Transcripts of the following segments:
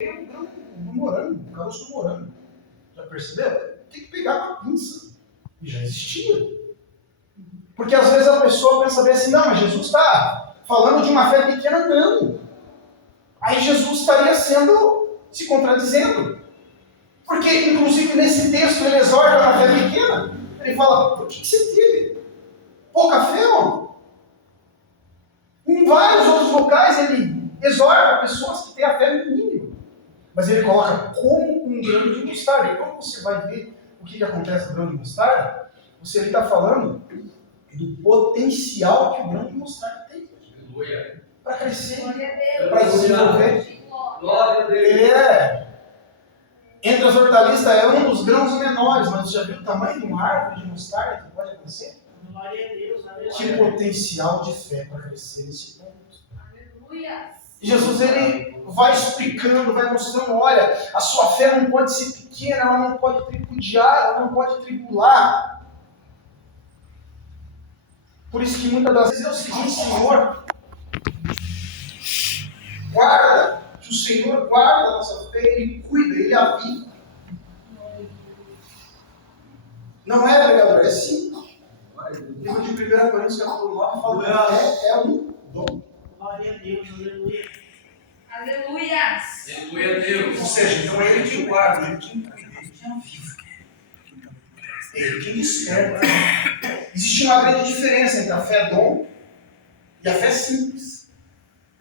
do morango, o caroço do morango. Já percebeu? Tem que pegar com a pinça. E já existia. Porque às vezes a pessoa pensa bem assim, não, mas Jesus está falando de uma fé pequena, não. Aí Jesus estaria se contradizendo. Porque, inclusive, nesse texto ele exorta na fé pequena. Ele fala, por que você teve pouca fé, homem? Em vários outros locais ele exorta pessoas que têm a fé mínima. Mas ele coloca como um grão de mostarda. E quando você vai ver o que acontece com o grão de mostarda, você está falando do potencial que o grão de mostarda tem para crescer, para desenvolver. Glória a Deus. Ele entre as hortaliças é um dos grãos menores, mas você já viu o tamanho de uma árvore de mostarda que pode crescer? Glória a Deus. Que potencial de fé para crescer nesse ponto. Aleluia. Jesus ele vai explicando, vai mostrando, olha, a sua fé não pode ser pequena, ela não pode tripudiar, ela não pode tribular. Por isso que muitas das vezes é o seguinte, Senhor, guarda, que o Senhor guarda a nossa fé, Ele cuida, Ele aviva. Não é, pregador, é sim. O livro de 1 Coríntios capítulo 9 fala que a fé é um dom. Glória a Deus, aleluia. Aleluia a Deus. Ou seja, então é Ele que guarda, Ele que cuida, Ele que aviva. É Ele que desperta. Existe uma grande diferença entre a fé dom e a fé simples.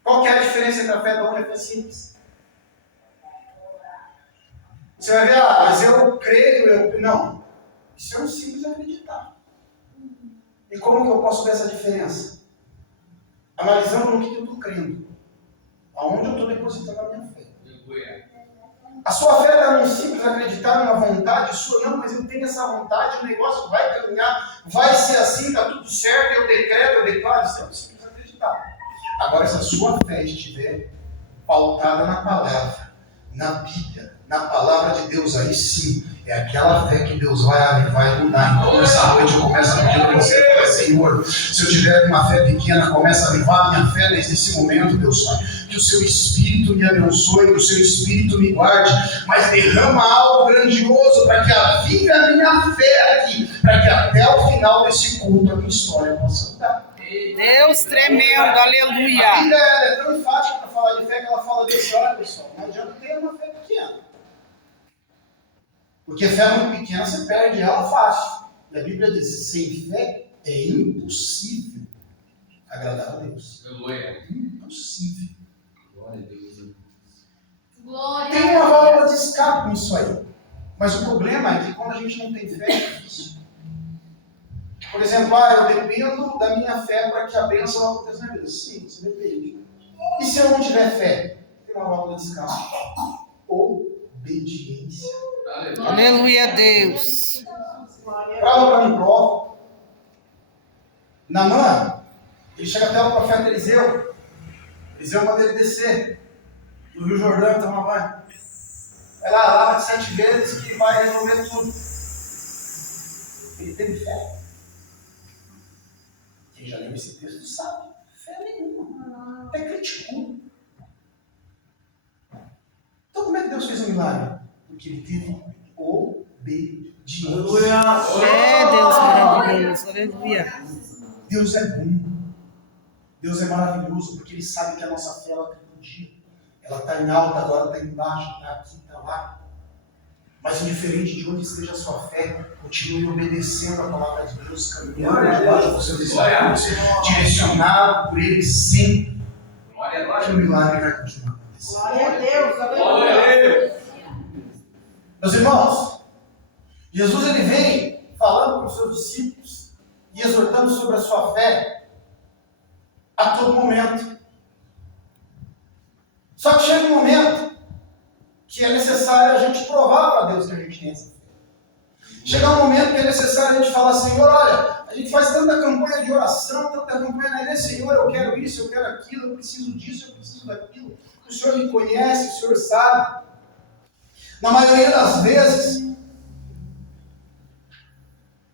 Qual que é a diferença entre a fé dom e a fé simples? Você vai ver, mas eu creio, não. Isso é um simples acreditar. E como que eu posso ver essa diferença? Analisando no que eu estou crendo. Aonde eu estou depositando a minha fé. A sua fé está num simples acreditar numa vontade sua, não, mas eu tenho essa vontade, o negócio vai caminhar, vai ser assim, está tudo certo, eu decreto, eu declaro, isso é um simples acreditar. Agora, se a sua fé estiver pautada na palavra, na Bíblia, na palavra de Deus, aí sim, é aquela fé que Deus vai avivar e mudar. Então, nessa noite eu começo a pedir para você, Senhor, se eu tiver uma fé pequena, começa a avivar a minha fé desde esse momento, Deus Pai. Que o seu Espírito me abençoe, que o seu Espírito me guarde, mas derrama algo grandioso para que avive a minha fé aqui, para que até o final desse culto a minha história possa mudar. Deus tremendo, aleluia. A Bíblia é tão enfática para falar de fé que ela fala desse, olha pessoal, não adianta ter uma fé pequena. Porque fé muito pequena você perde ela fácil. E a Bíblia diz, sem fé é impossível agradar a Deus. Aleluia. Impossível. Glória a Deus. Glória. Tem uma válvula de escape nisso aí. Mas o problema é que quando a gente não tem fé, é difícil. Por exemplo, eu dependo da minha fé para que a bênção aconteça na vida. Sim, você depende. E se eu não tiver fé? Tem uma válvula de escape. Obediência. Aleluia a Deus. Prova para mim, prova. Naamã, ele chega até o profeta Eliseu. Eliseu manda ele descer no Rio Jordão, tomar banho. Vai lá, lava 7 vezes que vai resolver tudo. Ele teve fé. Quem já leu esse texto sabe. Fé nenhuma. Até criticou. Então como é que Deus fez um milagre? Porque ele teve obediência. É, Deus maravilhoso, aleluia. Deus é bom. Deus é maravilhoso porque Ele sabe que a nossa fé ela tripudia. Ela está em alta, agora está embaixo, está aqui, está lá. Mas indiferente de onde esteja a sua fé, continue obedecendo a palavra de Deus, caminhando debaixo dos seus desafios, direcionado por Ele sempre. Que o milagre vai continuar acontecendo. Glória a Deus, Glória a aleluia. Deus. Meus irmãos, Jesus ele vem falando para os seus discípulos e exortando sobre a sua fé a todo momento. Só que chega um momento que é necessário a gente provar para Deus que a gente tem essa fé. Chega um momento que é necessário a gente falar, Senhor, olha, a gente faz tanta campanha de oração, tanta campanha na igreja, Senhor, eu quero isso, eu quero aquilo, eu preciso disso, eu preciso daquilo. O Senhor me conhece, o Senhor sabe. Na maioria das vezes,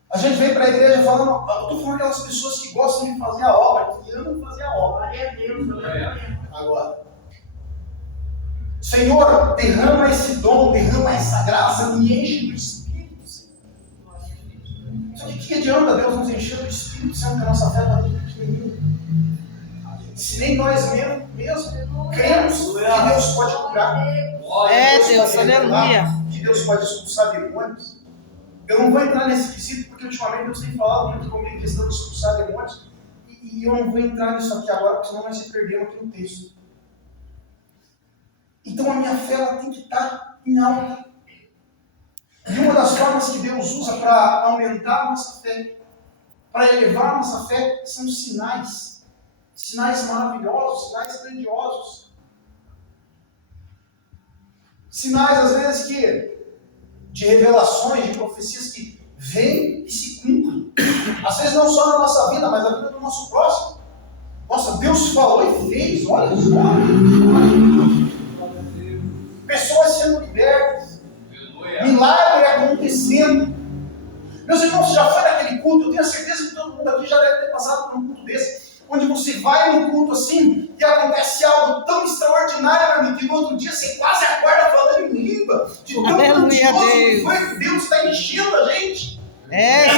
a gente vem para a igreja falando, eu estou falando aquelas pessoas que gostam de fazer a obra, que amam fazer a obra. Glória a Deus, aleluia. Agora, Senhor, derrama esse dom, derrama essa graça, me enche do Espírito, Senhor. Só que que adianta Deus nos encher do Espírito, sendo que a nossa fé está muito pequenininha? Se nem nós mesmos cremos que Deus pode curar. Deus, aleluia. Que Deus pode expulsar demônios. Eu não vou entrar nesse quesito porque ultimamente Deus tem falado muito comigo em questão de expulsar demônios. E eu não vou entrar nisso aqui agora, porque senão nós se perdemos aqui no texto. Então a minha fé ela tem que estar em alta. E uma das formas que Deus usa para aumentar a nossa fé, para elevar a nossa fé, são sinais. Sinais maravilhosos, sinais grandiosos. Sinais, às vezes, de revelações, de profecias que vêm e se cumprem. Às vezes não só na nossa vida, mas na vida do nosso próximo. Nossa, Deus falou e fez, olha só. Pessoas sendo libertas. Milagre acontecendo. Meus irmãos, você já foi naquele culto? Eu tenho certeza que todo mundo aqui já deve ter passado por um culto desse. Onde você vai num culto assim e acontece algo tão extraordinário, meu amigo, que no outro dia você quase acorda falando em língua. De tão grandioso que foi que Deus está enchendo a gente.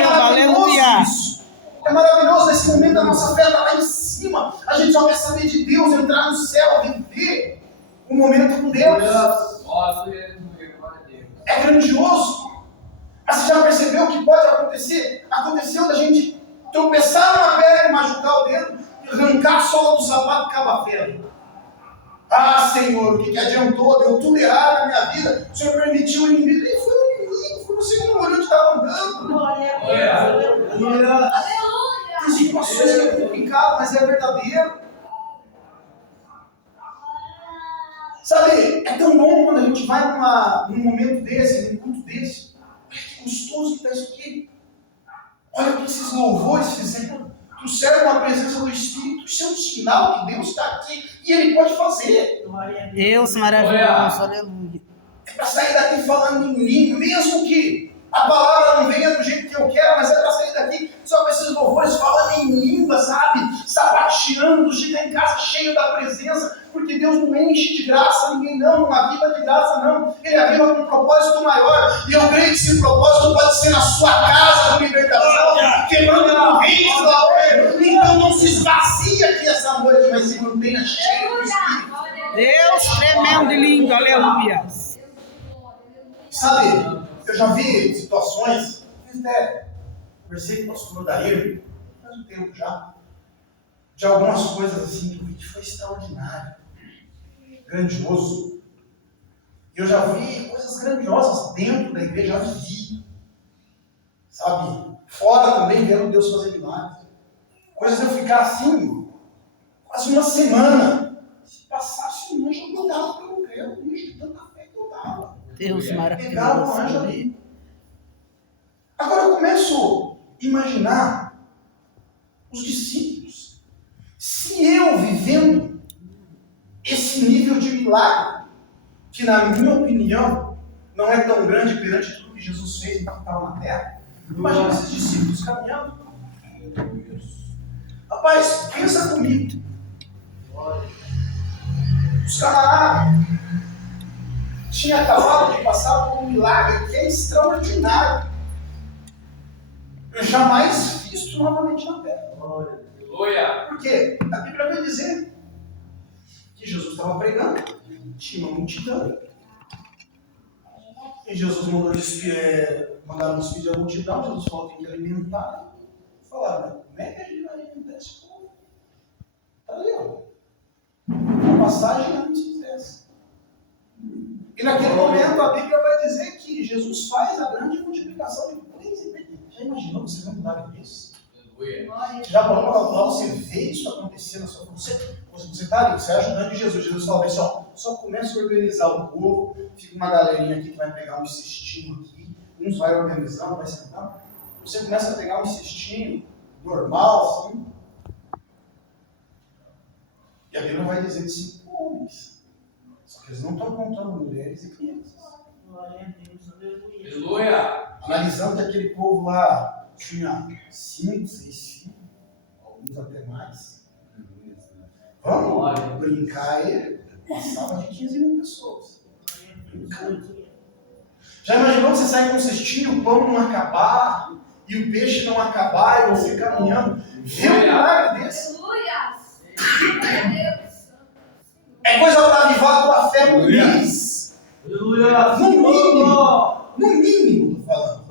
Aleluia. Isso. É maravilhoso, nesse momento a nossa fé está lá em cima. A gente só quer saber de Deus, entrar no céu, viver um momento com Deus. É grandioso. Mas você já percebeu o que pode acontecer? Aconteceu da gente tropeçar numa pedra e machucar o dedo, e arrancar a sola do sapato e acabar ferro. Ah, Senhor, o que adiantou? Deu tudo errado na minha vida. O Senhor permitiu o inimigo. E foi o inimigo, foi você que não olhou onde estava andando. Glória a Deus. Aleluia. Tem situações que é complicado, mas é verdadeiro. Sabe, é tão bom quando a gente vai num momento desse, num culto desse. Que gostoso que está isso aqui. Olha o que esses louvores fizeram. Trouxeram a presença do Espírito. Isso é um sinal que Deus está aqui e Ele pode fazer. Deus maravilhoso, aleluia. É para sair daqui falando em língua, mesmo que a palavra não venha do jeito que eu quero, mas é para sair daqui só com esses louvores falando em língua, sabe? Sapateando, chegar em casa cheio da presença, porque Deus não enche de graça ninguém não aviva de graça não, Ele aviva com um propósito maior, e eu creio que esse propósito pode ser na sua casa, com libertação, quebrando correntes lá hoje. Então não se esvazie aqui essa noite, mas se mantenha cheio do Espírito. Deus tremendo e lindo, aleluia. Sabe, eu já vi situações, conversei com o pastor Odair, faz um tempo já, de algumas coisas assim que foi extraordinário, grandioso. Eu já vi coisas grandiosas dentro da igreja, já vi, sabe, fora também vendo Deus fazer milagres. Coisas eu ficar assim, quase uma semana, se passasse um anjo, eu não dava para eu crer, bicho, de tanta fé que eu dava. Deus Pegava um anjo maravilhoso. ali. Agora eu começo a imaginar os discípulos. Se eu vivendo esse nível de milagre, que na minha opinião não é tão grande perante tudo que Jesus fez enquanto estava na terra, imagina esses discípulos caminhando. Rapaz, pensa comigo. Os camaradas tinham acabado de passar por um milagre que é extraordinário. Eu jamais visto novamente na terra. Por quê? A Bíblia vai dizer que Jesus estava pregando, tinha uma multidão. E Jesus mandaram despedir a multidão, Jesus falou que tem que alimentar. Falaram, como é que a gente vai alimentar esse povo? Está ali, ó. Uma passagem antes dessa. E naquele momento a Bíblia vai dizer que Jesus faz a grande multiplicação de pães e peixes. Já imaginou você ver um milagre desse? Já parou para calcular, você vê isso acontecer na sua vida? Você está ali, você é ajudante de Jesus. Jesus fala assim, ó, só começa a organizar o povo, fica uma galerinha aqui que vai pegar um cestinho aqui, uns vai organizando, vai sentando. Você começa a pegar um cestinho normal, assim. E a Bíblia vai dizer de 5 homens. Só que eles não estão contando mulheres e crianças. Glória a Deus, aleluia. Aleluia. Analisando que aquele povo lá tinha 5, 6 filhos, alguns até mais. Vamos brincar aí. Passava de 15 mil pessoas. Já imaginou você sair com um cestinho, o pão não acabar, e o peixe não acabar, e você caminhando? Vê um milagre desse. É coisa para avivar a tua fé no mês. No mínimo, tô falando.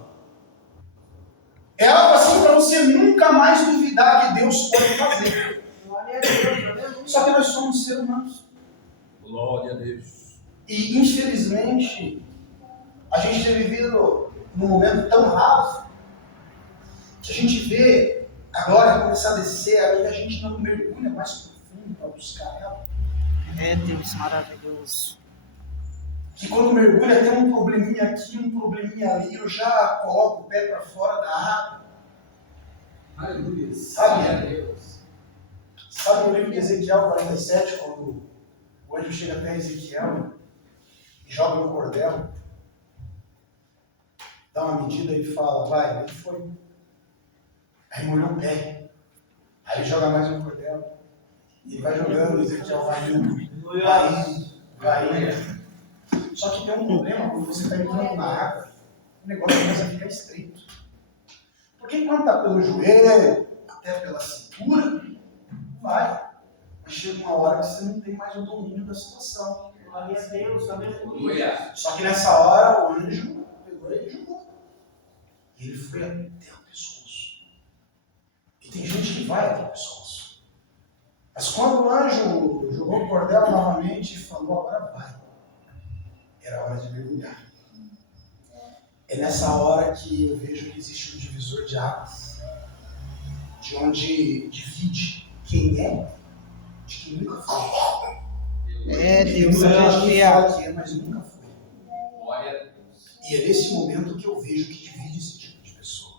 É algo assim para você nunca mais duvidar que Deus pode fazer. Só que nós somos seres humanos. Glória a Deus. E infelizmente, a gente tem vivido num momento tão raso que a gente vê a glória começar a descer aí e a gente não mergulha mais profundo para buscar ela. É Deus maravilhoso. Que quando mergulha tem um probleminha aqui, um probleminha ali, eu já coloco o pé para fora da água. Aleluia. Sabe o livro de Ezequiel 47, quando o anjo chega até Ezequiel e joga no cordel, dá uma medida e fala, vai, ele foi. Aí molhou o pé. Aí ele joga mais um cordel. E ele vai jogando, Ezequiel vai indo. Só que tem um problema quando você está entrando na água, o negócio começa a ficar estreito. Porque enquanto está pelo joelho, até pela cintura, vai. Mas chega uma hora que você não tem mais o domínio da situação. Glória a Deus, aleluia. Só que nessa hora o anjo pegou e jogou. E ele foi até o pescoço. E tem gente que vai até o pescoço. Mas quando o anjo jogou o cordel novamente e falou, agora vai. Era hora de mergulhar. É nessa hora que eu vejo que existe um divisor de águas. De onde divide quem é de quem nunca foi. É Deus Muita gente aleluia. fala que é, mas nunca foi. Glória a Deus. E é nesse momento que eu vejo que divide esse tipo de pessoa.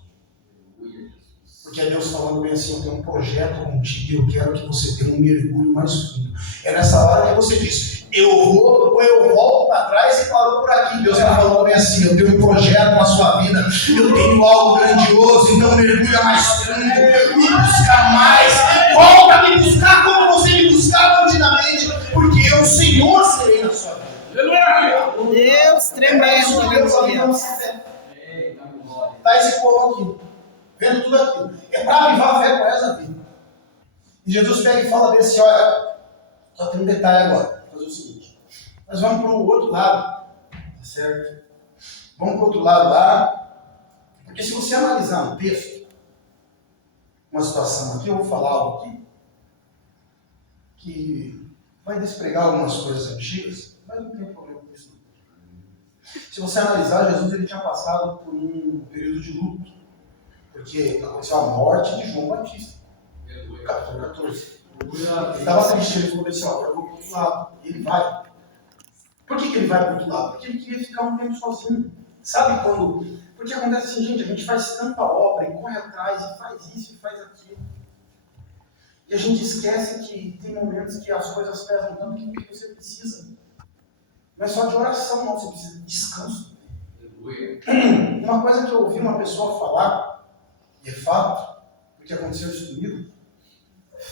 Porque é Deus falando bem assim, eu tenho um projeto contigo e eu quero que você tenha um mergulho mais fundo. É nessa hora que você diz, eu vou, ou eu volto para trás e parou por aqui. Deus está falando bem assim, eu tenho um projeto na sua vida, eu tenho algo grandioso, então mergulha mais fundo, me busca mais, volta a me buscar como você me buscava antigamente, porque eu, o Senhor, serei na sua vida. Deus tremendo, aleluia. Tá esse povo aqui, vendo tudo aquilo. É para avivar a fé com essa vida. E Jesus pega e fala bem assim, olha, só tem um detalhe agora, vou fazer o seguinte, nós vamos para o outro lado, tá certo? Vamos para o outro lado lá, porque se você analisar no texto, uma situação aqui, eu vou falar algo aqui, que vai despregar algumas coisas antigas, mas não tem problema com isso não. Se você analisar, Jesus ele tinha passado por um período de luto, porque aconteceu a morte de João Batista, capítulo 14. Ele estava triste, ele falou assim, ó, eu vou para o outro lado. E ele vai. Por que ele vai para o outro lado? Porque ele queria ficar um tempo sozinho. Sabe quando... Porque acontece assim, gente, a gente faz tanta obra e corre atrás e faz isso e faz aquilo. E a gente esquece que tem momentos que as coisas pesam tanto que você precisa. Não é só de oração, não, você precisa de descanso. Uma coisa que eu ouvi uma pessoa falar, e é fato, porque aconteceu isso comigo,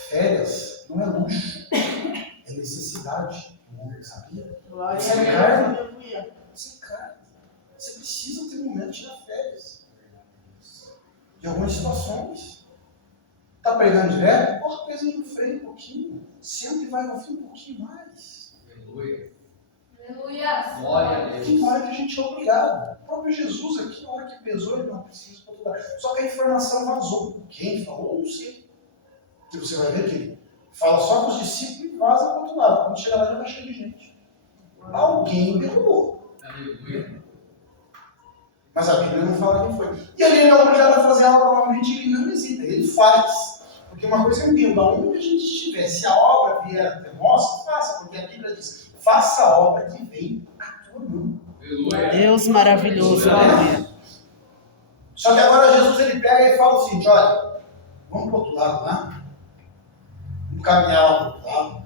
férias não é luxo, é necessidade. Sabia? Glória a Isso é Deus, carne. aleluia. Isso é carne. Você precisa ter um momento de tirar férias. De algumas situações. Está pregando direto? Porra, pezinho no freio um pouquinho. Senta e vai no fim um pouquinho mais. Aleluia. Aleluia. Glória a Tem Deus. uma hora que a gente é obrigado. O próprio Jesus aqui, na hora que pesou, ele não precisa para outro lado. Só que a informação vazou. Quem falou? Não sei. Que você vai ver que ele fala só com os discípulos e vaza para o outro lado. Quando chega lá já está cheio de gente. Alguém derrubou. Aleluia. Mas a Bíblia não fala quem foi. E ele é obrigado a fazer algo, provavelmente ele não hesita, ele faz. Porque uma coisa que eu entendo, aonde a gente estiver, se a obra vier até nós, faça, porque a Bíblia diz, faça a obra que vem à tua mão. Aleluia. Deus maravilhoso, aleluia. Só que agora Jesus ele pega e fala o seguinte, olha, vamos para o outro lado lá, vamos caminhar lá para o outro lado,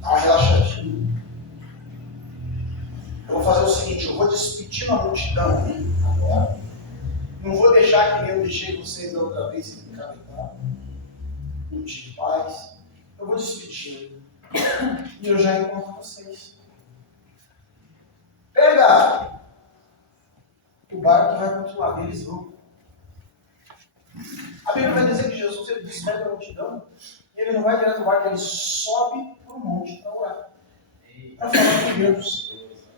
dá uma relaxadinha. Eu vou fazer o seguinte, eu vou despedir uma multidão agora. Não vou deixar que nem eu deixei vocês da outra vez se encabetar. Não tive paz. eu vou despedir. E eu já encontro vocês. Pega o barco e vai continuar. Eles vão. A Bíblia vai dizer que Jesus ele despede a multidão e ele não vai direto no barco, ele sobe para o monte para orar, para falar com Deus.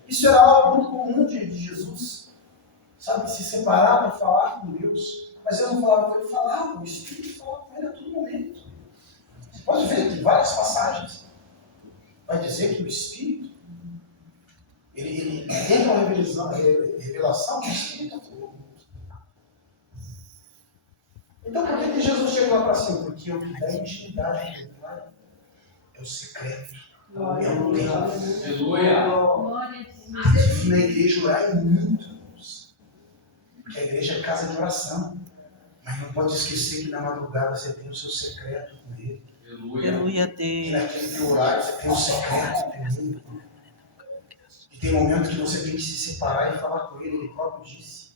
Isso era algo muito comum de Jesus, sabe, se separar para falar com Deus. Mas ele não falava com ele, falava, o Espírito falava com ele a todo momento. Você pode ver aqui várias passagens. Vai dizer que o Espírito, ele tem uma revelação do Espírito a todo momento. Então por que Jesus chegou lá para cima? Porque o que dá intimidade com ele é o secreto. É o tempo. Aleluia. Glória a Deus. Na igreja orar é muito, irmãos. Porque a igreja é casa de oração. Mas não pode esquecer que na madrugada você tem o seu secreto com ele. Aleluia, E Deus. naquele teu horário você tem o secreto com ele. E tem momentos que você tem que se separar e falar com ele. Ele próprio disse.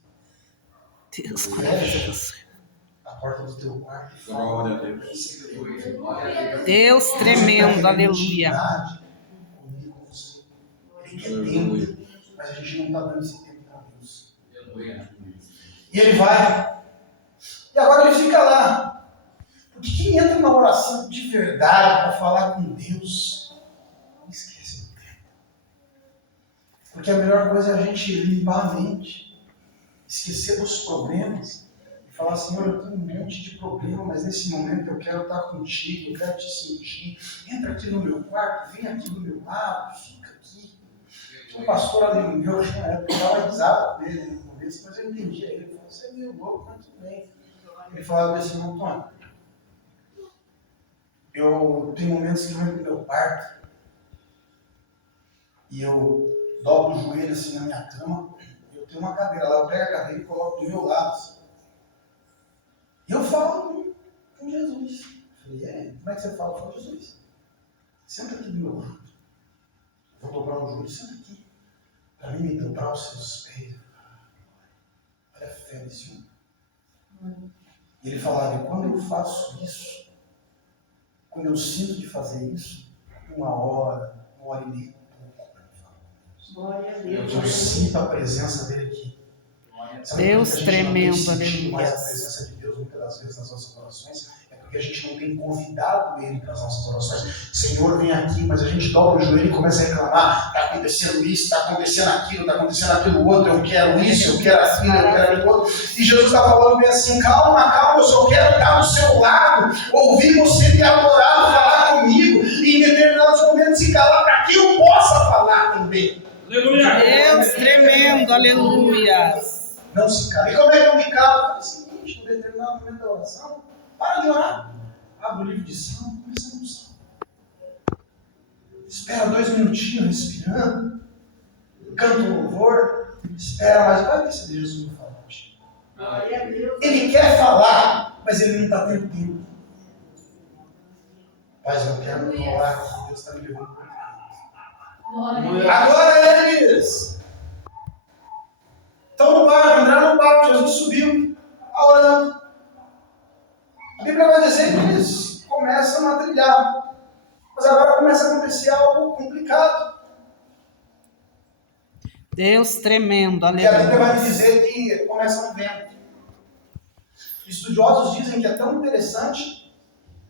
Deus maravilhoso. A porta do teu quarto. E fala. Glória a Deus. Deus tremendo, aleluia. Comigo, com você. Ele quer tempo. Mas a gente não está dando esse tempo para Deus. E ele vai. E agora ele fica lá. Porque quem entra numa oração de verdade para falar com Deus, não esquece do tempo. Porque a melhor coisa é a gente limpar a mente, esquecer dos problemas e falar, Senhor, eu tenho um monte de problema, mas nesse momento eu quero estar contigo, eu quero te sentir. Entra aqui no meu quarto, vem aqui do meu lado, fica aqui. Um pastor amigo meu, eu dava risada dele no começo, mas eu entendia ele. Ele falou, você é meio louco, mas tudo bem. Ele falava assim, Antônio, eu tenho momentos que eu entro no meu quarto e eu dobro o joelho assim na minha cama, eu tenho uma cadeira lá, eu pego a cadeira e coloco do meu lado. Assim. E eu falo com Jesus. Eu falei, como é que você fala? Eu falo, Jesus, senta aqui do meu lado. Eu vou dobrar o joelho, senta aqui. Para mim me dobrar os seus pés. Olha a fé desse homem. E ele falava, e quando eu faço isso, quando eu sinto de fazer isso, 1 hora, 1h30, pouco para me falar com Glória a Deus. Deus. Eu sinto a presença dele aqui. Sabe Deus por que a gente tremendo, não tem sentido aleluia. mais a presença de Deus muitas das vezes nas nossas orações? É porque a gente não tem convidado ele para as nossas orações. Senhor, vem aqui, mas a gente dobra o joelho e começa a reclamar. Está acontecendo isso, está acontecendo aquilo outro, eu quero isso, eu quero aquilo, eu quero aquilo outro. E Jesus está falando bem assim, calma, eu só quero estar do seu lado, ouvir você me adorar, falar comigo, e em determinados momentos se calar para que eu possa falar também. Deus tremendo, aleluia. Não se cala. E como é que eu me calo? É o seguinte, em determinado momento da oração, para de orar. Abre o livro de Salmo, começa no Salmo. Espera 2 minutinhos respirando. Canta um louvor. Espera mais. Vai ver se Jesus não fala contigo. Glória a Deus. Ele quer falar, mas ele não está tendo tempo. Mas eu quero orar, porque Deus está me levando para cá. Glória a Deus. Agora eles estão no barco, entraram no barco, Jesus subiu, orando. A Bíblia vai dizer que eles começam a trilhar. Mas agora começa a acontecer algo complicado. Deus tremendo, E a Bíblia vai aleluia. dizer que começa um vento. Estudiosos dizem que é tão interessante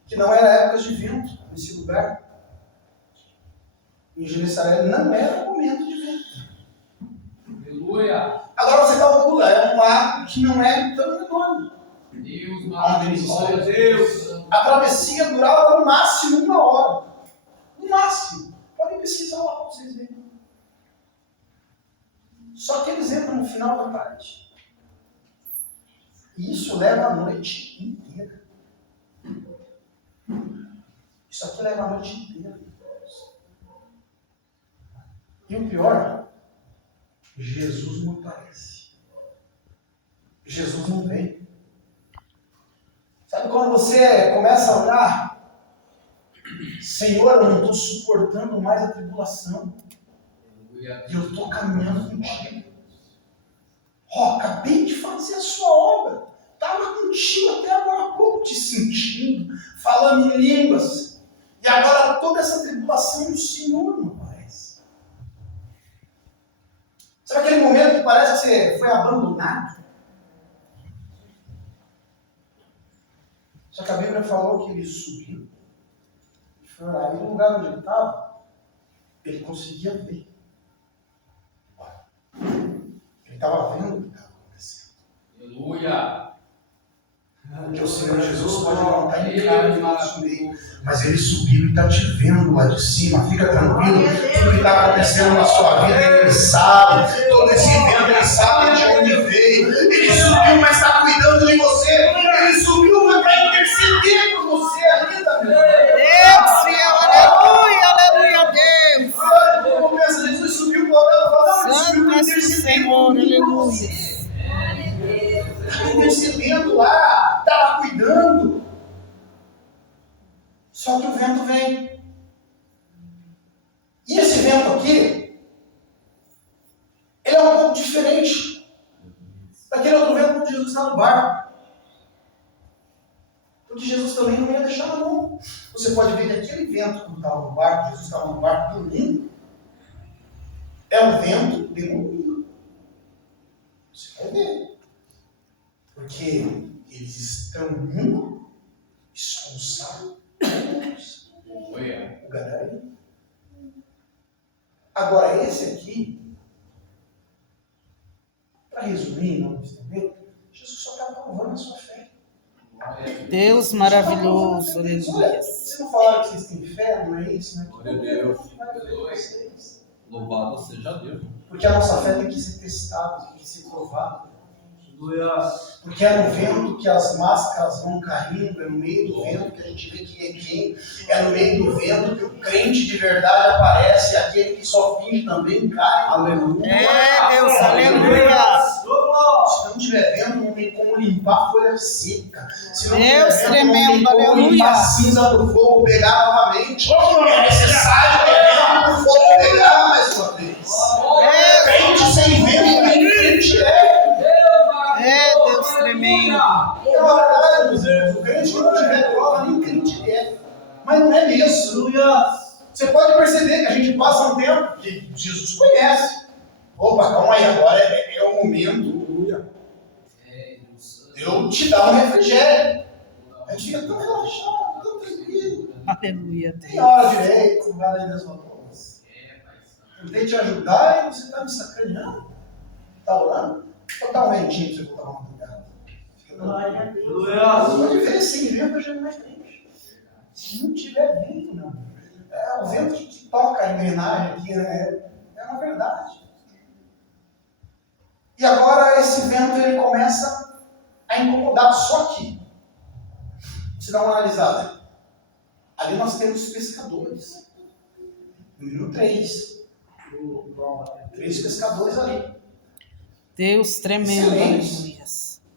que não era época de vento nesse lugar. Em Genesaré não era momento de vento. Aleluia. Agora você calcula, é um lago que não é tão enorme. Deus maravilhoso. Glória a Deus. A travessia durava no máximo 1 hora. No máximo. Podem pesquisar lá para vocês verem. Só que eles entram no final da tarde. E isso leva a noite inteira. Isso aqui leva a noite inteira. E o pior, Jesus não aparece. Jesus não vem. Sabe quando você começa a orar, Senhor, eu não estou suportando mais a tribulação. E eu estou caminhando contigo. Acabei de fazer a sua obra. Estava contigo até agora há pouco, te sentindo, falando em línguas. E agora toda essa tribulação do Senhor não aparece. Sabe aquele momento que parece que você foi abandonado? Só que a Bíblia falou que ele subiu e foi orar. E no lugar onde ele estava, ele conseguia ver. Ele estava vendo o que estava acontecendo. Aleluia. Porque o Senhor Jesus pode não estar em carne no nosso meio, mas ele subiu e está te vendo lá de cima. Fica tranquilo, tudo que está acontecendo na sua vida, ele sabe. Todo esse evento, ele sabe de onde veio. Ele subiu, mas está cuidando de você. Ele subiu, mas para interceder por você ainda, meu Deus fiel, aleluia, aleluia, Deus. Como pensa, Jesus subiu orando, falando, ele subiu Santo para és o interceder Senhor, por aleluia. você. Estava intercedendo lá, estava cuidando. Só que o vento vem. E esse vento aqui, ele é um pouco diferente daquele outro vento quando Jesus está no barco. Porque Jesus também não ia deixar na mão. Você pode ver que aquele vento quando estava no barco, Jesus estava no barco dormindo, é um vento demoníaco. Você vai ver. Porque eles estão indo expulsar o gadareno. Agora, esse aqui, para resumir, não entender, Jesus só está provando a sua fé. Deus maravilhoso, Olha, aleluia. vocês não falaram que vocês têm fé, não é isso, né? Glória a Deus. Louvado seja Deus. Porque a nossa fé tem que ser testada, tem que ser provada. Porque é no vento que as máscaras vão caindo, é no meio do vento que a gente vê quem é quem, é no meio do vento que o crente de verdade aparece, aquele que só finge também cai. Aleluia. É, Deus, aleluia. Se não tiver vento, não tem como limpar folha seca. Se não Deus tiver vento, tremendo, não tem como aleluia. limpar cinza pro fogo pegar novamente. É necessário ter vento pro fogo pegar mais uma vez. Crente sem vento, nem crente é. É, Deus tremendo. É uma verdade, meus irmãos. O crente que não tiver prova, nem crente é. Mas não é mesmo. Você pode perceber que a gente passa um tempo que Jesus conhece. Opa, calma aí, agora é o momento de eu te dar um refrigério. A gente fica tão relaxado, tão tranquilo. Aleluia, Tem Deus. hora direito, não vai dar das mãos. Tentei te ajudar e você está me sacaneando. Está orando? Vou dar um ventinho para você voltar uma madrugada. Glória a Deus. Você pode ver, sem vento a gente não é crente. Se não tiver vento, não. É o vento que toca a engrenagem aqui, né? É uma verdade. E agora esse vento ele começa a incomodar. Só que, se dá uma analisada, ali nós temos pescadores. Número 3. 3 pescadores ali. Deus tremendo, Excelente. aleluia.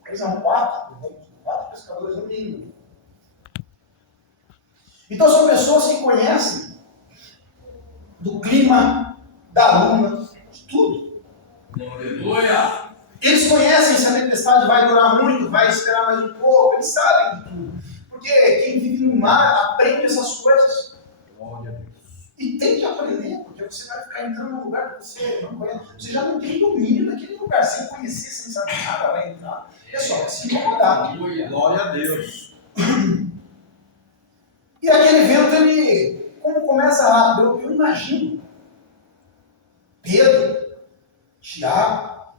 3 são 4 pescadores no mínimo. Então são pessoas que conhecem do clima, da lua, de tudo. Aleluia. Eles conhecem se a tempestade vai durar muito, vai esperar mais um pouco, eles sabem de tudo. Porque quem vive no mar aprende essas coisas. Glória a Deus. E tem que aprender, porque você vai ficar entrando num lugar que você não conhece. Você já não tem domínio daquele lugar. Sem conhecer, sem saber nada, vai entrar. Pessoal, vai se incomodar. Aleluia. Glória a Deus. E aquele vento, ele, como começa rápido, eu imagino Pedro, Tiago,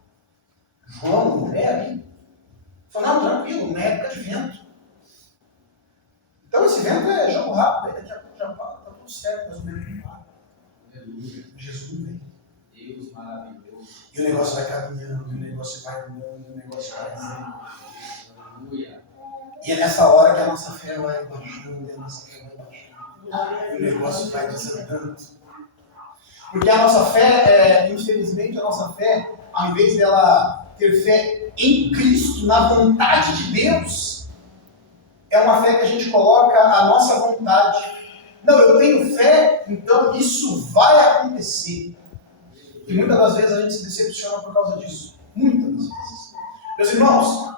João, André ali, falando, não, tranquilo, uma época de vento. Então esse vento é jogo rápido, aí daqui a pouco já fala, tá tudo certo, mais ou menos. Aleluia. Jesus não vem. Deus maravilhoso. E o negócio vai caminhando, o negócio vai andando, o negócio vai andando. Aleluia. E é nessa hora que a nossa fé vai baixando, a nossa fé vai baixando. E o negócio vai desandando. Porque a nossa fé, infelizmente, a nossa fé, ao invés dela ter fé em Cristo, na vontade de Deus, é uma fé que a gente coloca a nossa vontade. Não, eu tenho fé, então isso vai acontecer. E muitas das vezes a gente se decepciona por causa disso. Muitas das vezes. Meus irmãos,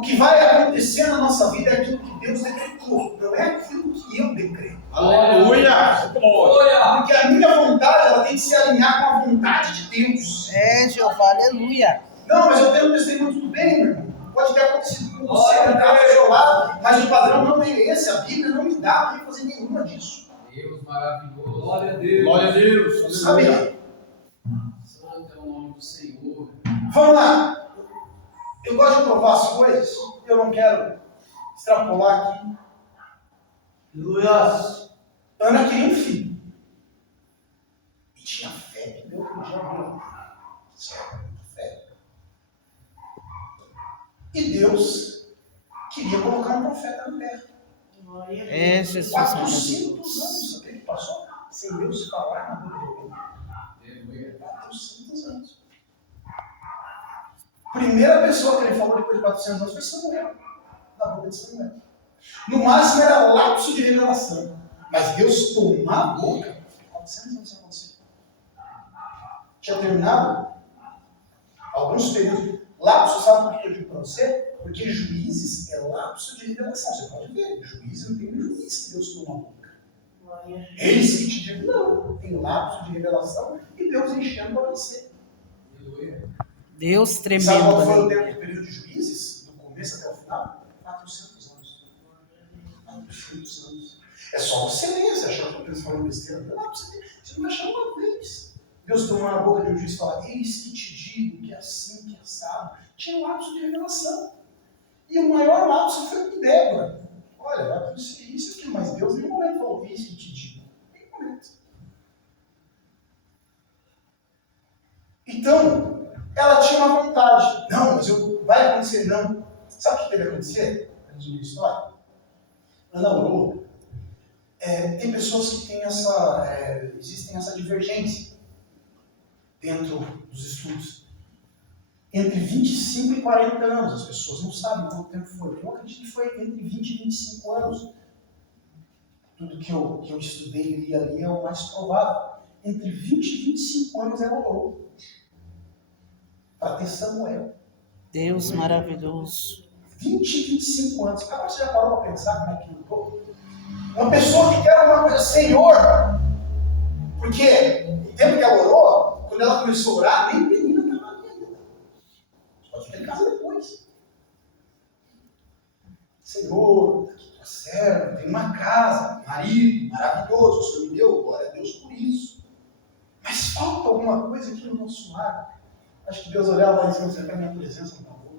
O que vai acontecer na nossa vida é aquilo que Deus decretou, não é aquilo que eu decreto. Aleluia! Glória! Porque a minha vontade ela tem que se alinhar com a vontade de Deus. É, Jeová, aleluia. Não, mas eu tenho um testemunho, tudo bem, meu irmão. Pode ter acontecido com você, não está ao seu lado, mas o padrão não é esse. A Bíblia não me dá para fazer nenhuma disso. Deus maravilhoso. Glória a Deus! Glória a Deus! Sabe? Santo é o nome do Senhor. Vamos lá. Eu gosto de provar as coisas. Eu não quero extrapolar aqui. Aleluia. Ana queria um filho. E tinha fé que Deus podia abrir. Certo? Fé. E Deus queria colocar um profeta na terra. É, Jesus 400 maravilhoso. anos, sabe o que passou? Sem Deus falar na boca dele. Aleluia. 400 anos. Primeira pessoa que ele falou depois de 400 anos foi Samuel. Da boca de Samuel. No máximo era lapso de revelação. Mas Deus tomar a boca, 400 anos sem acontecer. Tinha terminado alguns períodos. Lapso, sabe por que eu digo para você? Porque juízes é lapso de revelação. Você pode ver, juízes não tem juiz que Deus toma a boca. Eles que te digam, não, tem lapso de revelação e Deus enchendo para você. Aleluia. Deus Sabe tremendo. qual foi o Aleluia. tempo do período de juízes? Do começo até o final? 400 anos. 400 anos. É só você ler, você achar que eu estou falando besteira. Não dá para você ver. Você não vai achar uma vez. Deus tomou na boca de um juiz e fala, eis que te digo que é assim, que é assado. Tinha um lapso de revelação. E o maior lapso foi o de Débora. Olha, vai acontecer isso aqui, mas Deus em nenhum momento falou, eis que te digo. Em nenhum momento. Então, ela tinha uma vontade. Não, mas vai acontecer, não. Sabe o que deve acontecer? Para resumir a história. Ana orou. Tem pessoas que têm existem essa divergência dentro dos estudos. Entre 25 e 40 anos, as pessoas não sabem quanto tempo foi. Eu acredito que foi entre 20 e 25 anos. Tudo que eu estudei e li ali é o mais provável. Entre 20 e 25 anos ela orou para ter Samuel. Deus maravilhoso. 20 e 25 anos. Agora você já parou para pensar como é que mudou? Uma pessoa que quer uma coisa, Senhor, porque o tempo que ela orou, quando ela começou a orar, nem menina estava ali ainda. Pode ficar em casa depois. Senhor, aqui tua serva, tem uma casa, marido maravilhoso, o Senhor me deu, glória a Deus por isso. Mas falta alguma coisa aqui no nosso lar. Acho que Deus olhava lá em cima e disse, a minha presença não está boa.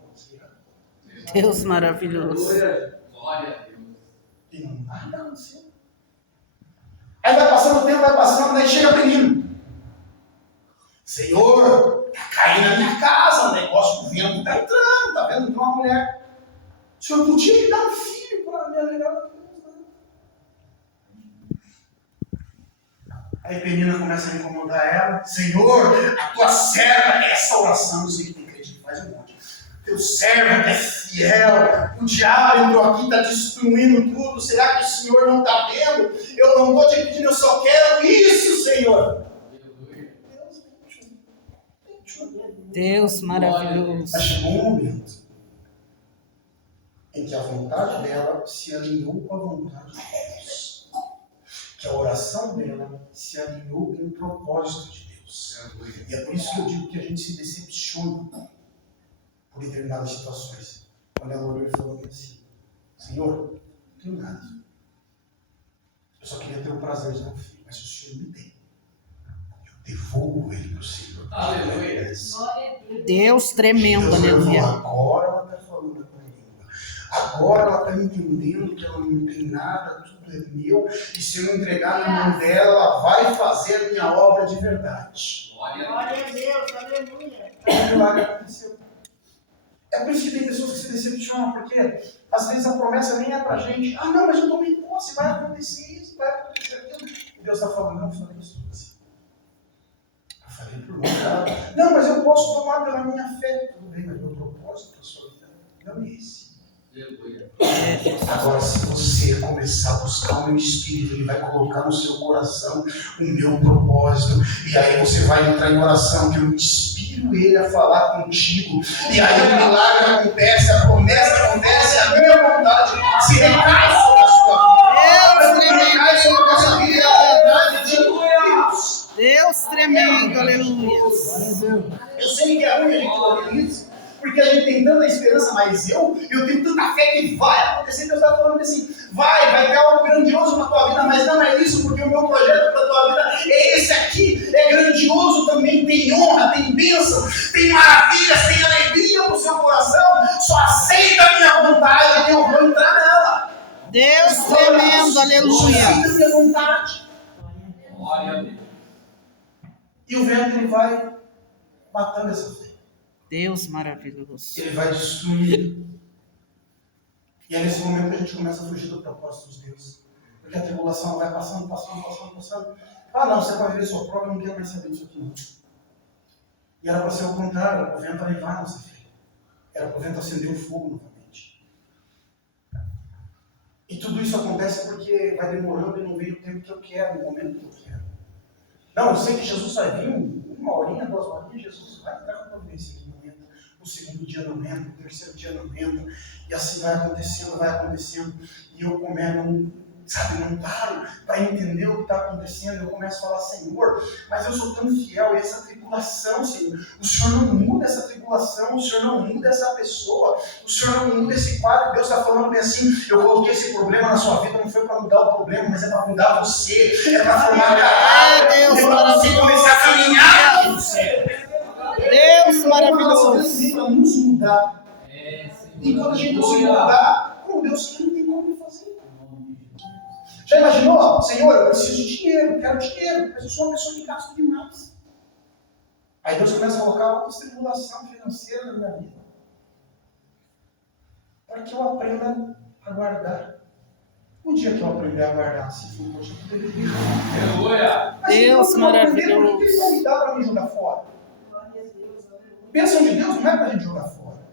Deus maravilhoso. Glória a Deus. E não nada aconteceu. Aí vai passando o tempo, vai passando, daí chega o menino. Senhor, está caindo na minha casa, o negócio, o vento está entrando, está vendo? Entrou uma mulher. O Senhor podia me dar um filho para me alegrar. Aí a menina começa a incomodar ela. Senhor, a tua serva, essa oração, eu sei que tem crente que faz um monte. Teu servo é fiel, o diabo entrou aqui, está destruindo tudo. Será que o Senhor não está vendo? Eu não estou te pedindo, eu só quero isso, Senhor. Aleluia. Deus maravilhoso. Mas chegou um momento em que a vontade dela se alinhou com a vontade de Deus. Que a oração dela se alinhou com o propósito de Deus. E é por isso que eu digo que a gente se decepciona por determinadas situações. Quando ela orou e falou assim, Senhor, não tenho nada. Eu só queria ter o prazer de dar um filho, mas se o Senhor me tem, eu devolvo ele para o Senhor. Aleluia. Glória a Deus. Deus tremendo, Deus falou, aleluia. agora ela está falando com a língua. Agora ela está entendendo que ela não tem nada, tudo é meu, e se eu entregar na mão dela, ela vai fazer a minha obra de verdade. Glória a Glória a Deus. Deus, aleluia. Aí o milagre aconteceu. É por isso que tem pessoas que se decepcionam, porque às vezes a promessa nem é pra gente. Ah, não, mas eu tomei posse, vai acontecer isso, vai acontecer aquilo. E Deus está falando, não, eu falei isso por você. Eu falei por não, mas eu posso tomar pela minha fé. Tudo bem, mas meu propósito para a sua vida não é esse. Aleluia. Agora, se você começar a buscar o meu espírito, ele vai colocar no seu coração o meu propósito. E aí você vai entrar em oração, que eu inspiro ele a falar contigo. E aí o milagre acontece, a promessa acontece, a minha vontade se recai sobre a sua vida. Se recai sobre a nossa vida, a vontade de Deus. Deus tremendo, aleluia. Eu sei que é ruim a gente ouvir isso, porque a gente tem tanta esperança, mas eu tenho tanta fé que vai acontecer. Deus está falando assim, vai ter algo grandioso na tua vida, mas não é isso, porque o meu projeto para a tua vida é esse aqui, é grandioso também, tem honra, tem bênção, tem maravilhas, tem alegria no seu coração. Só aceita a minha vontade que eu vou entrar nela. Deus tremendo, Só aleluia. aceita a minha vontade. Glória a Deus. E o vento ele vai matando essa fé. Deus maravilhoso. Ele vai destruir. E é nesse momento que a gente começa a fugir do propósito de Deus. Porque a tribulação vai passando. Ah, não, você vai ver sua prova, eu não quero mais saber disso aqui, não. E era para ser o contrário, era para o vento levar a nossa fé. Era para o vento acender o fogo novamente. E tudo isso acontece porque vai demorando e não vem o tempo que eu quero, no momento que eu quero. Não, eu sei que Jesus vai vir, uma horinha, 2 horinhas, Jesus vai dar uma vez aqui no momento. O segundo dia não entra, o terceiro dia não entra, e assim vai acontecendo, e eu começo, não paro para entender o que está acontecendo. Eu começo a falar, Senhor, mas eu sou tão fiel a essa tribulação, Senhor. O Senhor não muda essa tribulação, o Senhor não muda essa pessoa, o Senhor não muda esse quadro. Deus está falando bem assim, eu coloquei esse problema na sua vida, não foi para mudar o problema, mas é para mudar você, é para formar caráter, é para você começar a caminhar com você. Deus maravilhoso. Deus para nos mudar. E quando a gente não se mudar, com Deus que não tem como fazer. Já imaginou? Senhor, eu preciso de dinheiro, quero dinheiro, mas eu sou uma pessoa que gasta demais. Aí Deus começa a colocar uma tribulação financeira na minha vida. Para que eu aprenda a guardar. O dia que eu aprender a guardar, se for, poxa, eu poderia ter. Aleluia. Deus maravilhoso. Por que Ele vai me dar para me jogar fora? Bênção de Deus não é para a gente jogar fora.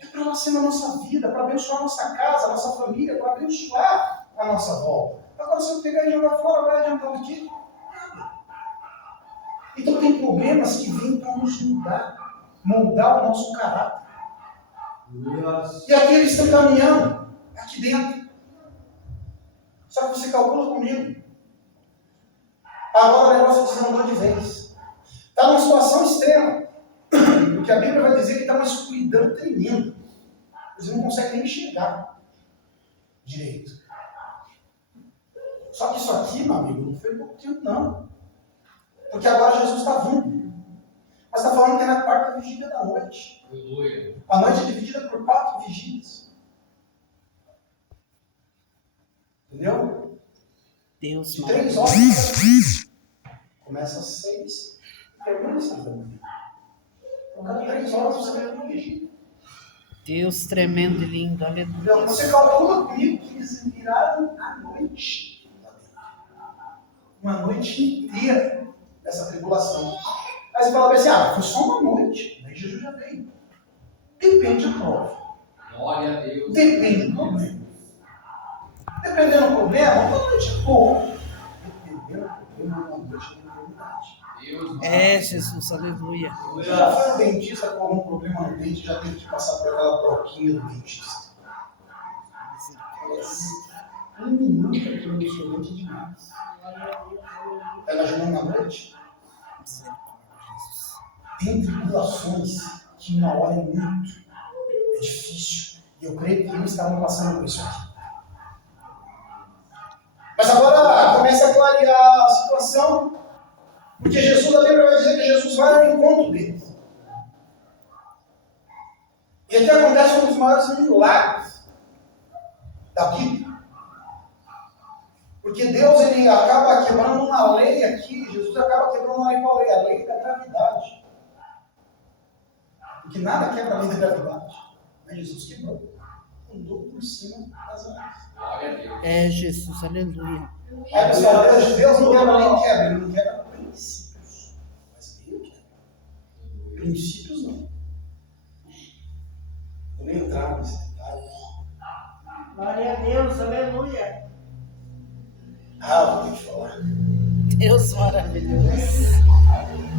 É para ela ser na nossa vida, para abençoar a nossa casa, a nossa família, para abençoar a nossa volta. Agora, se eu pegar e jogar fora, vai adiantar o quê? Nada. Então, tem problemas que vêm para nos moldar o nosso caráter. E aqui eles estão caminhando, aqui dentro. Só que você calcula comigo. Agora o negócio desandou de vez. Está numa situação extrema. Porque a Bíblia vai dizer que está uma escuridão tremenda. Eles não conseguem nem enxergar direito. Só que isso aqui, meu amigo, não foi pouco tempo, não. Porque agora Jesus está vindo. Mas está falando que é na quarta vigília da noite. Aleluia. A noite é dividida por 4 vigílias. Entendeu? Deus De 3 maravilhoso. horas. Começa às 6 e termina às 6 da manhã. Então, cada 3 horas você vai ter uma vigília. Deus tremendo e lindo, Então, aleluia. você calcula comigo que eles viraram a noite. Uma noite inteira dessa tribulação. Aí você fala assim, foi só uma noite. Aí Jesus já veio. Depende da prova. Glória a Deus. Depende do problema. Dependendo do problema, uma noite é boa. Dependendo do problema, uma noite é eternidade. Deus. É, Jesus, aleluia. Você já foi no dentista com algum problema no dente, já teve que passar por aquela broquinha do dentista. Um minuto aquilo no seu dente demais. Está imaginando na noite? Tem tribulações que uma hora é muito, é difícil. E eu creio que eles estavam passando por isso aqui. Mas agora começa a clarear a situação, porque Jesus, a Bíblia vai dizer que Jesus vai ao encontro deles. E aqui acontece um dos maiores milagres da Bíblia. Porque Deus ele acaba quebrando uma lei aqui, Jesus acaba quebrando uma lei, qual lei? A lei da gravidade. Porque nada quebra a lei da gravidade. Mas Jesus quebrou. Andou por cima das águas. Glória a Deus. É, Jesus, aleluia. Aí pessoal, Deus não quebra nem quebra, ele não quebra princípios. Mas ele quebra. Princípios não. Vou nem entrar nesse detalhe. Deus maravilhoso.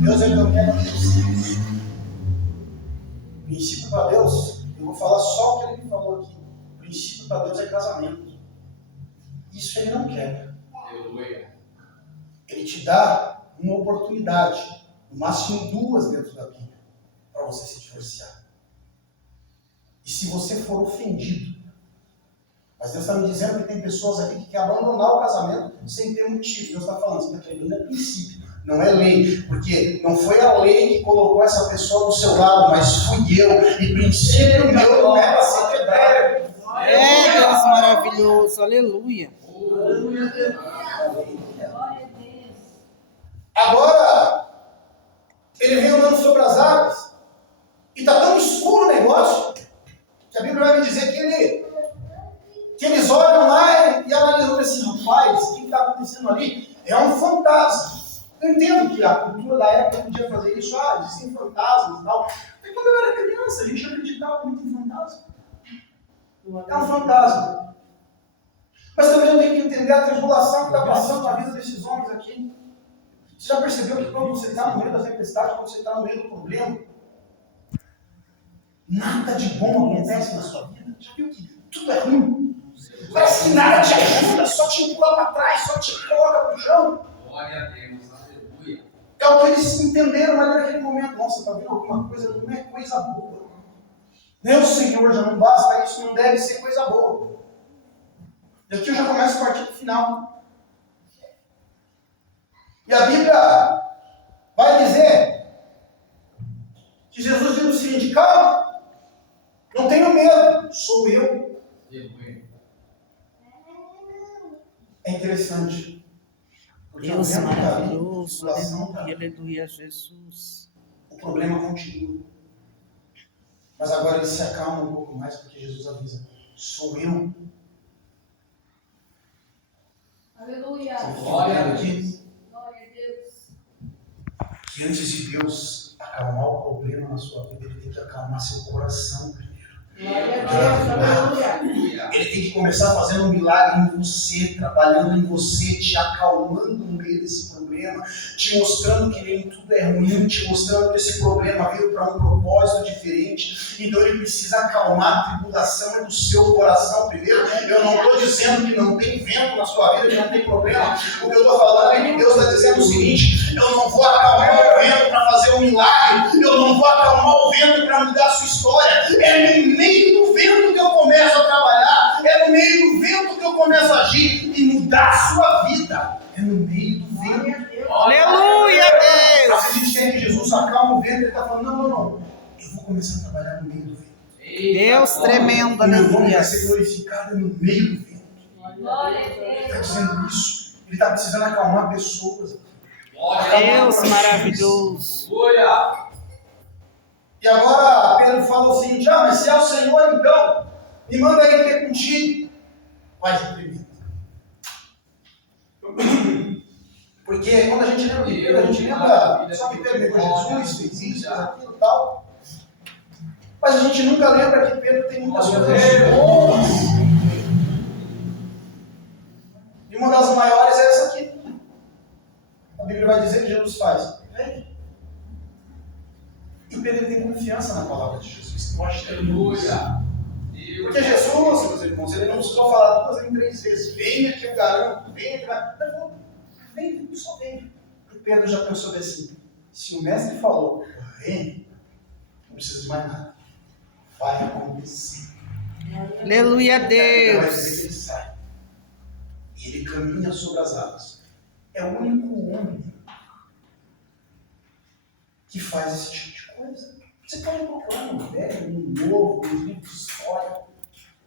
Deus ele não quer princípio. Princípio para Deus, eu vou falar só o que ele me falou aqui. O princípio para Deus é casamento. Isso ele não quer. Aleluia. Ele te dá uma oportunidade, no máximo 2 dentro da Bíblia, para você se divorciar. E se você for ofendido, mas Deus está me dizendo que tem pessoas aqui que querem abandonar o casamento sem ter motivo. Deus está falando, você está querendo é princípio, não é lei. Porque não foi a lei que colocou essa pessoa do seu lado, mas fui eu. E princípio meu não é para ser quebrado. É, Deus maravilhoso. Aleluia. Agora, ele vem andando sobre as águas e está tão escuro o negócio que a Bíblia vai me dizer que eles olham lá e analisam assim, rapaz, o que está acontecendo ali? É um fantasma. Eu entendo que a cultura da época podia fazer isso, existem fantasmas e tal. Mas quando eu era criança, a gente acreditava muito em fantasma. É um fantasma. Mas também eu tenho que entender a tribulação que está passando na vida desses homens aqui. Você já percebeu que quando você está no meio da tempestade, quando você está no meio do problema, nada de bom acontece na sua vida? Já viu que tudo é ruim? Parece que nada te ajuda, só te empurra para trás, só te coloca para o chão. Glória a Deus, aleluia. É o que eles entenderam ali naquele momento. Nossa, está vendo alguma coisa? Não é coisa boa. Meu Senhor, já não basta isso, não deve ser coisa boa. E aqui eu já começo a partir do final. E a Bíblia vai dizer que Jesus diz o seguinte: calma, não tenho medo, sou eu. Aleluia. É interessante. Porque Deus o vento tá ali, maravilhoso. a situação tá Aleluia, ali, aleluia, Jesus. o problema continua. Mas agora ele se acalma um pouco mais porque Jesus avisa: sou eu. Aleluia. Glória a Deus. Glória a Deus. Que antes de Deus acalmar o problema na sua vida, ele tem que acalmar seu coração primeiro. Glória a Deus, aleluia. Aleluia. Ele tem que começar fazendo um milagre em você, trabalhando em você, te acalmando no meio desse problema, te mostrando que nem tudo é ruim, te mostrando que esse problema veio para um propósito diferente. Então ele precisa acalmar a tribulação do seu coração primeiro. Eu não estou dizendo que não tem vento na sua vida, que não tem problema. O que eu estou falando é que Deus está dizendo o seguinte: eu não vou acalmar o vento para fazer um milagre, eu não vou acalmar o vento para mudar a sua história. É no meio do vento que eu começo a trabalhar, é no meio do vento que eu começo a agir e mudar a sua vida. É no meio do vento. Aleluia, Deus. Às vezes a gente quer que Jesus acalme o vento, ele está falando: não. Eu vou começar a trabalhar no meio do vento. Deus tremendo, O meu nome aleluia. vai ser glorificado no meio do vento. Glória a Ele está Deus. dizendo isso. Ele está precisando acalmar pessoas. Glória a Deus. Deus maravilhoso. Aleluia. E agora Pedro fala o seguinte: mas se é o Senhor, então, me manda ele ter contigo. Vai primeiro. Porque quando a gente lembra de Pedro, a gente lembra só que Pedro depois Jesus fez isso, fez aquilo e tal. Mas a gente nunca lembra que Pedro tem muitas coisas boas. E uma das maiores é essa aqui. A Bíblia vai dizer que Jesus faz. E Pedro tem confiança na palavra de Jesus. Eu acho que é muito. Aleluia. Porque Jesus, meus irmãos, ele não precisou falar 2 nem 3 vezes: venha que eu garanto, venha que vai. Ele falou: vem, só vem. E Pedro já pensou assim: se o mestre falou, vem, não precisa de mais nada. Vai acontecer. Aleluia, Ele vai dizer que Deus. ele sai. E ele caminha sobre as águas. É o único homem que faz esse tipo de coisa. Você pode procurar no velho, no novo, nos livros de história.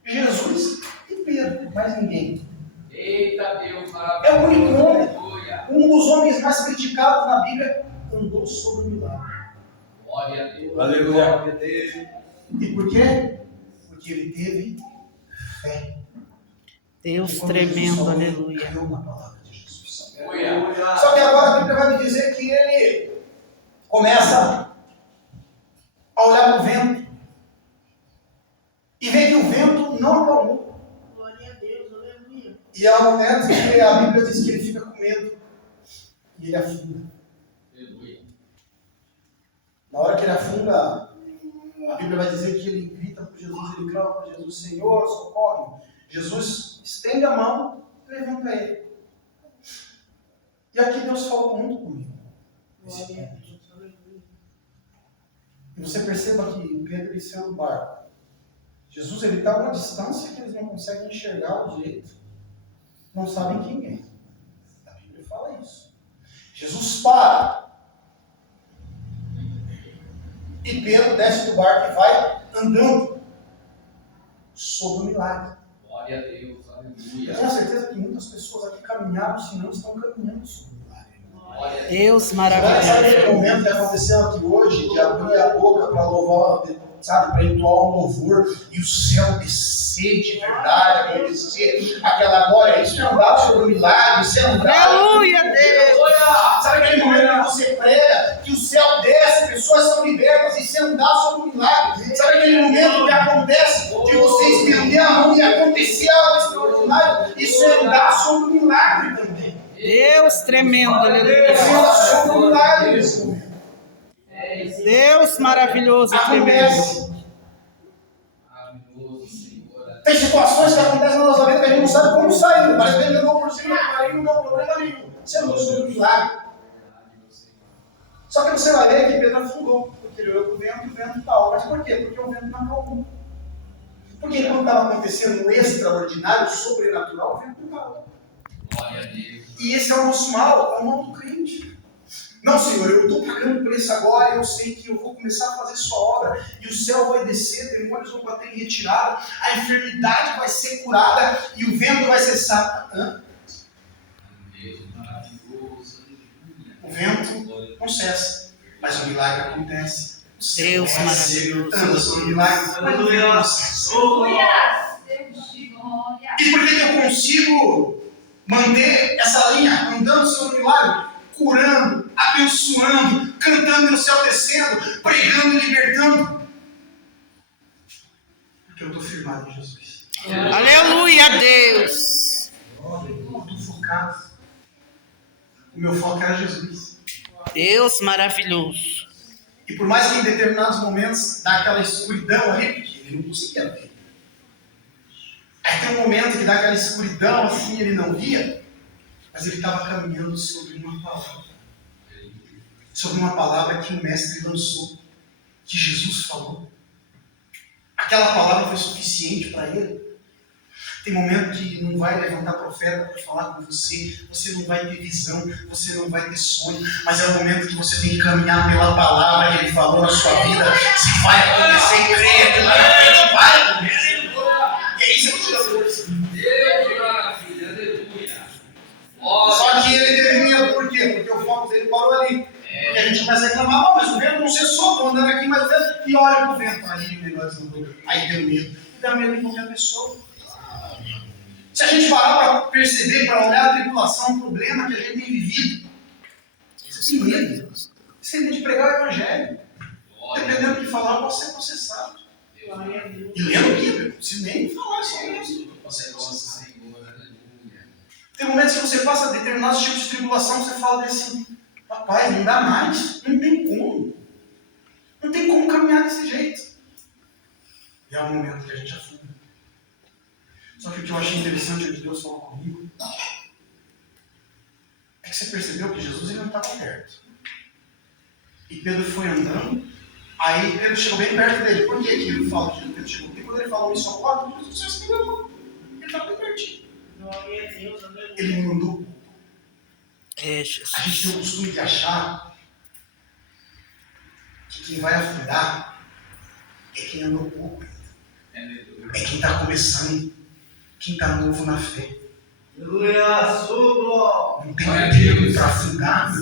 Jesus e Pedro, mais ninguém. Eita Deus maravilhoso. É o único homem. Aleluia. Um dos homens mais criticados na Bíblia andou sobre o milagre. Glória a Deus. Aleluia. E por quê? Porque ele teve fé. Deus E quando Jesus tremendo, falou, aleluia. creu na palavra de Jesus. Aleluia. Só que agora a Bíblia vai me dizer que ele começa a olhar para o vento e vê que o vento não acalmou. Glória a Deus, aleluia. E há um momento que a Bíblia diz que ele fica com medo. e ele afunda. Aleluia. Na hora que ele afunda, a Bíblia vai dizer que ele grita por Jesus, ele clama por Jesus, Senhor, socorre. Jesus estende a mão e levanta ele. E aqui Deus falou muito comigo. E você perceba que Pedro saiu do barco. Jesus ele está a uma distância que eles não conseguem enxergar direito. Não sabem quem é. A Bíblia fala isso. Jesus para. E Pedro desce do barco e vai andando sobre o milagre. Glória a Deus. Eu Aleluia. tenho certeza que muitas pessoas aqui caminharam, se não estão caminhando sobre o milagre. Glória a Deus. Deus Sabe maravilhoso. aquele momento que aconteceu aqui hoje, de abrir a boca para louvar, sabe, para entoar um louvor e o céu descer de verdade, acontecer aquela glória, isso é andar sobre o milagre, isso é andar. Aleluia, Deus. Sabe aquele momento que você prega, que o céu desce, pessoas são libertas e você andar sobre o milagre? Sabe aquele momento que acontece de você estender a mão e acontecer algo extraordinário? Isso é andar sobre o milagre também. Deus tremendo, aleluia. Você anda sobre o milagre nesse momento. Deus maravilhoso, tremendo. Acontece. Maravilhoso, Senhor. Tem situações que acontecem na nossa vida que a gente não sabe como sair. Parece que ele levou por cima do marido, não deu problema nenhum. Você andou sobre o milagre. Só que você vai ver que Pedro afundou, porque ele olhou para o vento e o vento tal. Mas por quê? Porque o vento não acalmou. Porque quando estava acontecendo um extraordinário, sobrenatural, o vento não acalmou. Glória a Deus. E esse é o nosso mal, é o mal do crente. Não, Senhor, eu estou pagando por isso agora, eu sei que eu vou começar a fazer sua obra, e o céu vai descer, demônios vão bater em retirada, a enfermidade vai ser curada, e o vento vai cessar. Deus maravilhoso. Aleluia. O vento não cessa, mas o milagre acontece. O céu Deus desce, maravilhoso. anda sobre o milagre, mas o vento não cessa. Aleluia. Deus de glória. E por que eu consigo manter essa linha, andando sobre o milagre? Curando, abençoando, cantando no céu descendo, pregando e libertando. Porque eu estou firmado em Jesus. Aleluia, Deus. Eu estou focado. O meu foco era Jesus. Deus maravilhoso. E por mais que em determinados momentos dá aquela escuridão ali, porque ele não conseguia ver. Aí tem um momento que dá aquela escuridão assim, ele não via, mas ele estava caminhando sobre uma palavra. Sobre uma palavra que o mestre lançou, que Jesus falou. Aquela palavra foi suficiente para ele. Tem momento que não vai levantar profeta para falar com você, você não vai ter visão, você não vai ter sonho, mas é o momento que você tem que caminhar pela palavra que ele falou na sua vida. Se vai acontecer, creia que lá na frente vai acontecer. E é isso que tira força. Deus de maravilha. Aleluia. Só que ele teve medo, por quê? Porque o foco dele parou ali. Porque a gente começa a reclamar, mas o vento não cessou, estou andando aqui mais vezes e olha para o vento. Aí o negócio não. Aí deu medo. Dá medo em qualquer pessoa. Se a gente parar para perceber, para olhar a tribulação, o problema que a gente tem vivido, você tem medo. Você tem medo de pregar o evangelho. Dependendo do que falar, eu posso ser processado. E lendo a Bíblia, não preciso nem falar só isso. Você gosta, Senhor. Aleluia. Tem momentos que você passa determinados tipos de tribulação, você fala assim, papai, não dá mais, não tem como. Não tem como caminhar desse jeito. E é o momento que a gente afunda. Só que o que eu achei interessante é que Deus falou comigo é que você percebeu que Jesus ele não estava perto. E Pedro foi andando, aí Pedro chegou bem perto dele. Por que ele fala que Pedro chegou? Porque quando ele falou isso ao quarto, Jesus disse assim, ele estava bem pertinho. Ele não andou. É, A gente Jesus. tem o costume de achar que quem vai afundar é quem andou pouco. É quem está começando, quem está novo na fé. Não tem tempo para afundar,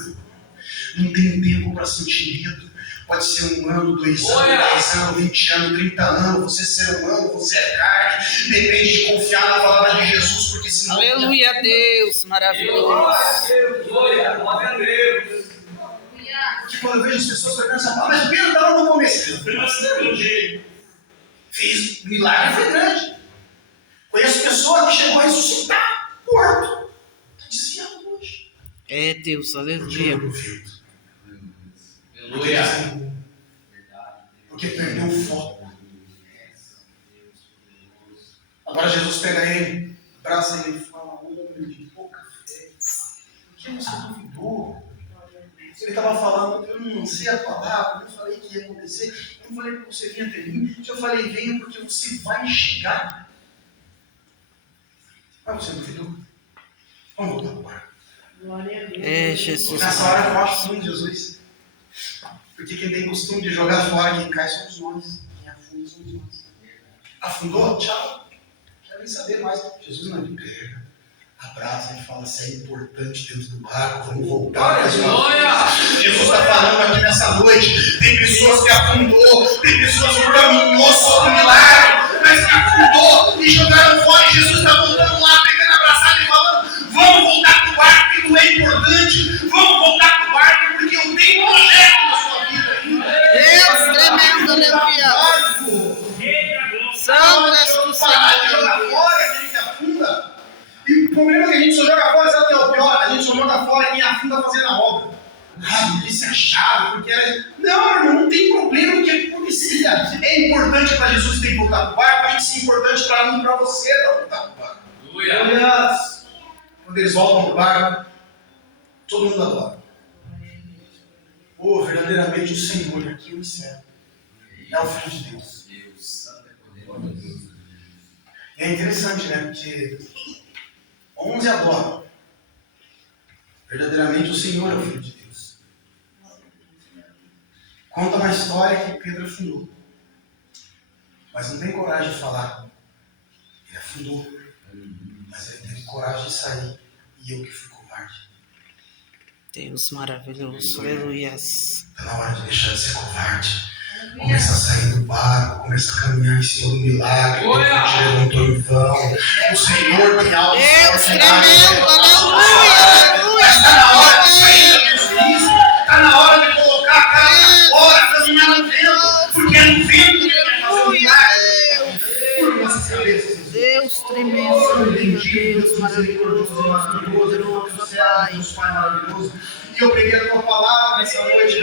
não tem tempo para sentir medo. Pode ser 1 ano, 2 anos, 10 anos, 20 anos, 30 anos. Você é ser humano, você é carne. Depende de confiar na palavra de Jesus, porque senão. Aleluia, Deus maravilhoso. Glória a Deus. Porque quando eu vejo as pessoas pregando essa palavra, mas Pedro estava no começo. Fez milagre, foi grande. Conheço pessoa que chegou a ressuscitar morto. Está desviado hoje. É Deus, aleluia. Aleluia. Porque perdeu o foco. Agora Jesus pega ele, abraça ele e fala: homem de pouca fé, por que você duvidou? Ele estava falando: eu não sei a palavra, eu não falei que ia acontecer, eu não falei que você vinha até mim, eu falei: venha porque você vai chegar. Mas você duvidou? Vamos voltar para o barco. Glória a Deus. É Jesus. Nessa hora eu acho muito Jesus. Porque quem tem costume de jogar fora, quem cai somos nós. Quem afunda somos nós. Afundou? Tchau. Quero nem saber mais. Jesus não me pega. Abraça e fala: se é importante dentro do barco, vamos voltar. Jesus está falando aqui nessa noite. Tem pessoas que afundou, tem pessoas que caminhou sobre o milagre, mas que afundou e jogaram fora. E Jesus está voltando lá, pegando, abraçado e falando: vamos voltar para o barco, que não é importante. Vamos voltar para o barco, porque eu tenho um projeto na sua vida ainda. Deus tremendo, aleluia. Barco. Santo és tu, Parar de jogar Senhor. fora, a gente afunda. E o problema é que a gente só joga fora, sabe o que é o pior? A gente só joga fora quem afunda fazendo a obra. Porque se achava, porque era. Não, irmão, não tem problema o que acontecia. É importante para Jesus ter que voltar para o barco, tem que ser importante para mim e para você para voltar para o barco. Aleluia. Quando eles voltam para o barco, todo mundo adora. Oh, verdadeiramente o Senhor aqui no céu é o Filho de Deus. Deus, santo é poderoso. E é interessante, né? Porque 11 adoram. Verdadeiramente o Senhor é o Filho de Deus. Conta uma história que Pedro afundou. Mas não tem coragem de falar. Ele afundou. Mas ele teve coragem de sair. E eu que fui covarde. Deus maravilhoso, aleluias. Está na hora de deixar de ser covarde. Começa a sair do barco, começa a caminhar em cima do milagre. Deus te levantou em vão. O Senhor tem algo Deus extraordinário. tremendo, aleluia, aleluia. Está na hora de sair da mesmice. Está na hora de colocar a cara para fora, caminhar no vento. Porque é no vento que ele vai fazer o milagre. Por nossas cabeças. Deus tremendo, aleluia. Deus maravilhoso, Deus poderoso, Pai. Deus Pai maravilhoso. E eu peguei a tua palavra nessa noite.